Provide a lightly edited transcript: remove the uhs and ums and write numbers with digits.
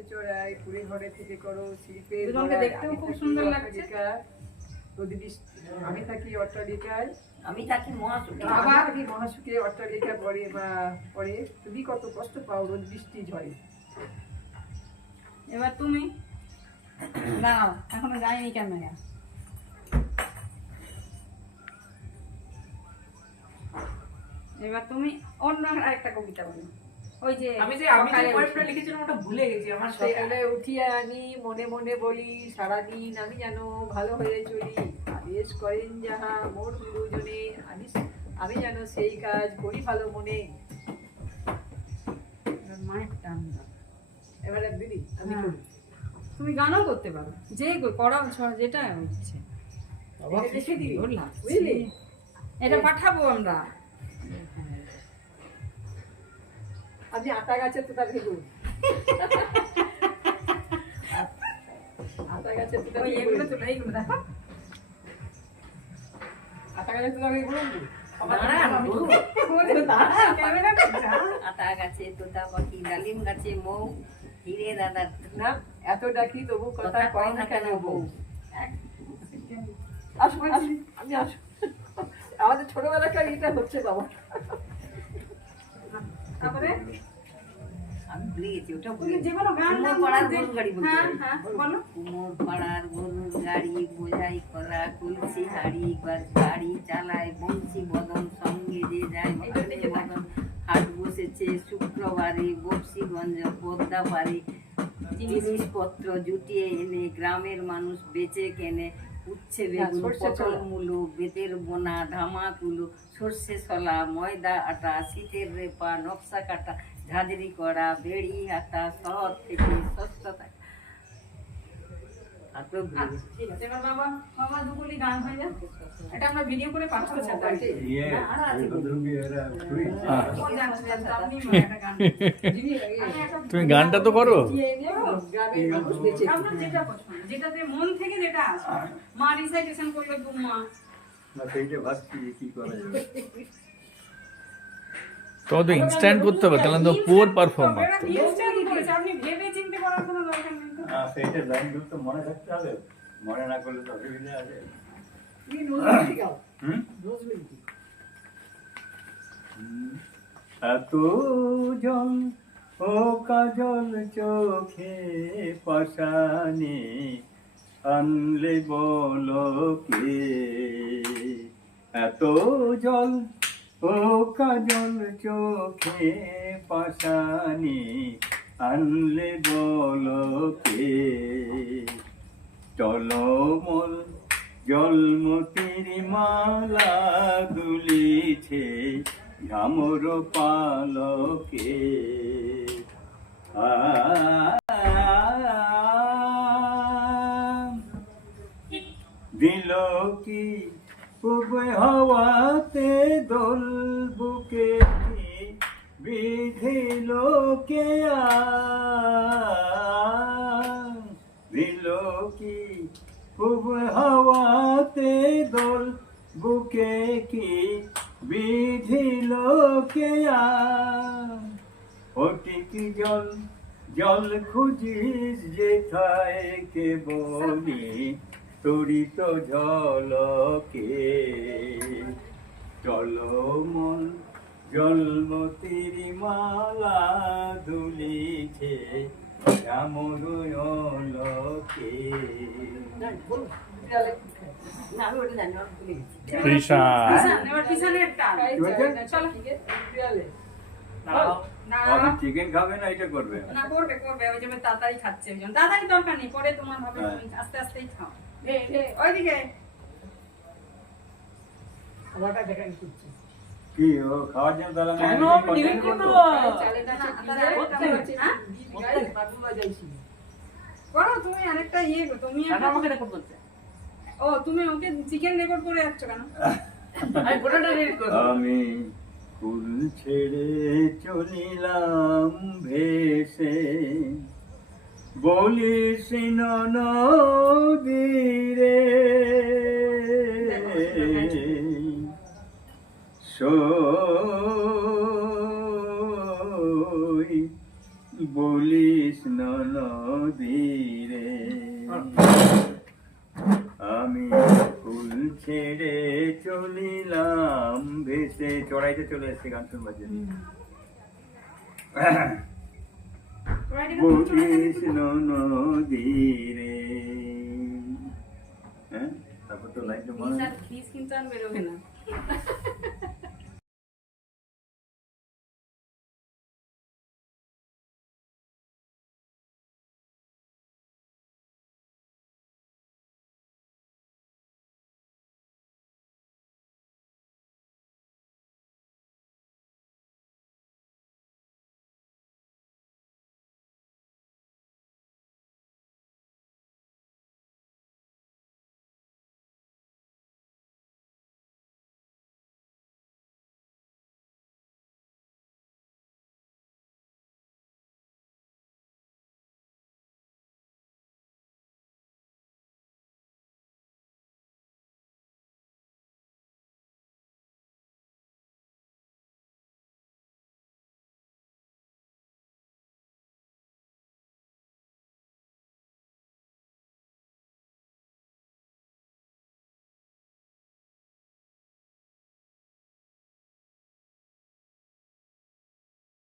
গাছে চড়াই, কুড়ে ঘরে থেকে করো শিল্পের দুজনকে দেখতেও খুব সুন্দর লাগছে। আমি থাকি অট্টালিকায়, আমি থাকি মহাসুখী। আমি থাকি মহাসুখে অট্টালিকা পরে বা পরে তুমি কত কষ্ট পাও রোদ বৃষ্টি ঝড়ে। এবার তুমি দাঁড়াও, এখনো যায়নি ক্যামেরা। এবার তুমি অন্য আরেকটা কবিতা বলো। ওই যে আমি যে পোয়েমটা লিখেছিলাম ওটা ভুলে গেছি। আমার সকালে উঠিয়া আমি মনে মনে বলি, সারাদিন আমি যেন ভালো হয়ে চলি, আদেশ করেন যাহা মোর গুরুজনে, আমি যেন সেই কাজ করি ভালো মনে। মায়ের টান দাও। এবারে দিদি আমি হ্যাঁ। করি। তুমি গানও করতে পারো, যে করা যেটা ইচ্ছে। এটা লিখে দিবি, ওর লাগছে। বুঝলি? এটা পাঠাবো আমরা। আপনি আটা গাছের তোতা ভেগুন, আটা গাছের তোতা ওই এগুলো তো এইগুলো দেখো। আটা গাছের তোতা ভেগুন ক্যামেরাটা যা। আতা গাছে তোতা পাখি, ডালিম গাছে মৌ, হিরে দাদার না এত ডাকি তবু কথা কথা কয় না কেন বউ। আসুন আমি আসুন, আমাদের ছোটবেলাকার এটা হচ্ছে বাবা। তারপরে আমি ভুলে গেছি ওটা তুমি যে কোনো গান কুমোর নাম পাড়ার বলতে- গরুর গাড়ি বলতে হ্যাঁ, পারি। হ্যাঁ, বলো। কুমোর পাড়ার গরুর গাড়ি, বোঝাই করা কলসি হাড়ি, গাড়ি চালায় বংশী বদন, সঙ্গে যে যায় এটা দেখে বদন। হাট বসেছে শুক্রবারে বক্সিগঞ্জ পদ্মা পারে, জিনিসপত্র জুটিয়ে এনে গ্রামের মানুষ বেচে কেনে, উচ্ছে বেগুন, সর্ষে পটল ছোলা। মূলো, বেতের বোনা, ধামাকুলো, সর্ষে ছলা, ময়দা আটা, শীতের রেপা, নকশা কাটা, ঝাঁঝরি করা, বেড়ি হাতা, শহর থেকে সস্তা। তারপরে ভুলে গেছি। ঠিক আছে, এবার বাবা দুগুলি গান হয়ে যাক। এটা আমরা ভিডিও করে পাঠাবো ছাত্রকে। ও জানছে, আপনি একটা গান। তুমি গানটা তো করো। গ্রামের মানুষ বেঁচে আপনার যেটা পছন্দ, যেটাতে মন থেকে যেটা আসে। মা রিসাইটেশন করলো মা। তোমার তো ইনস্ট্যান্ট করতে হবে, তাহলে তো পুয়ার পারফর্ম করতে হবে। ইনস্ট্যান্ট করেছে, আপনি ভেবে চিন্তে করার কোনো দরকার নেই তো। সেইটা লাইনগুলো তো মনে থাকতে হবে, মনে না করলে তো অসুবিধা আছে। তুমি নজরুল গাও, হুম? নজরুল কি? এত জল ও কাজল চোখে পাশানে, আনলে বলো কে? এত জল ও কাজল চোখে পাশানে, আনলে বলো কে? টলমল জলমতির মালা দুলিছে ঝামর পালকে। দিল কি পূর্বে হাওয়াতে দোল বুকে, বিধিল কে দিল কি খুব হাওয়াতে দোল বুকে, কি বিধিল কে ওটিক জল জল খুঁজিস যেথায় কে বলি, তরিত ঝলকে। টলমল জলমতির মালা দুলিছে ঝামরুলকে। না, আমি ওটা জানি না, আমি ভুলে গেছি। কৃষাণ। এবার পিছনের টান। চলো না চিকেন খাবে না এটা করবে? না, করবে ওই জন্য তাড়াতাড়ি খাচ্ছে, ওই জন্য তাড়াতাড়ি দরকার নেই, পরে তোমার হবে, হ্যাঁ। তুমি আস্তে আস্তেই খাও। ওইদিকে আমারটা দেখাই করছি। কি ও খাওয়ার জন্য তাহলে আমি কেন? একদিন নিলেন content কিন্তু? করবো? চালের না, কাছে তাহলে ভিজে, আরেকটা আছে, হ্যাঁ? বীজ গায়ে বাদুলা যাইছি। করো তুমি আরেকটা তুমি কেন আমাকে রেকর্ড করতে? ও তুমি ওকে চিকেন রেকর্ড করে যাচ্ছ কেন? আমি গোটাটা রেড করব। আমি ফুল ছেড়ে চলিলাম ভেসে, বলিস নদীরে সই, বলিস নদীরে তীরে আমি ফুল ছেড়ে চলিলাম ভেসে, চড়াইতে চলে এসেছি গান শুনবার জন্য। কৃষ্ণ নদীরে, হ্যাঁ তারপর তো লাইনটা মনে খিস কিন্তু আর বেরোবে না।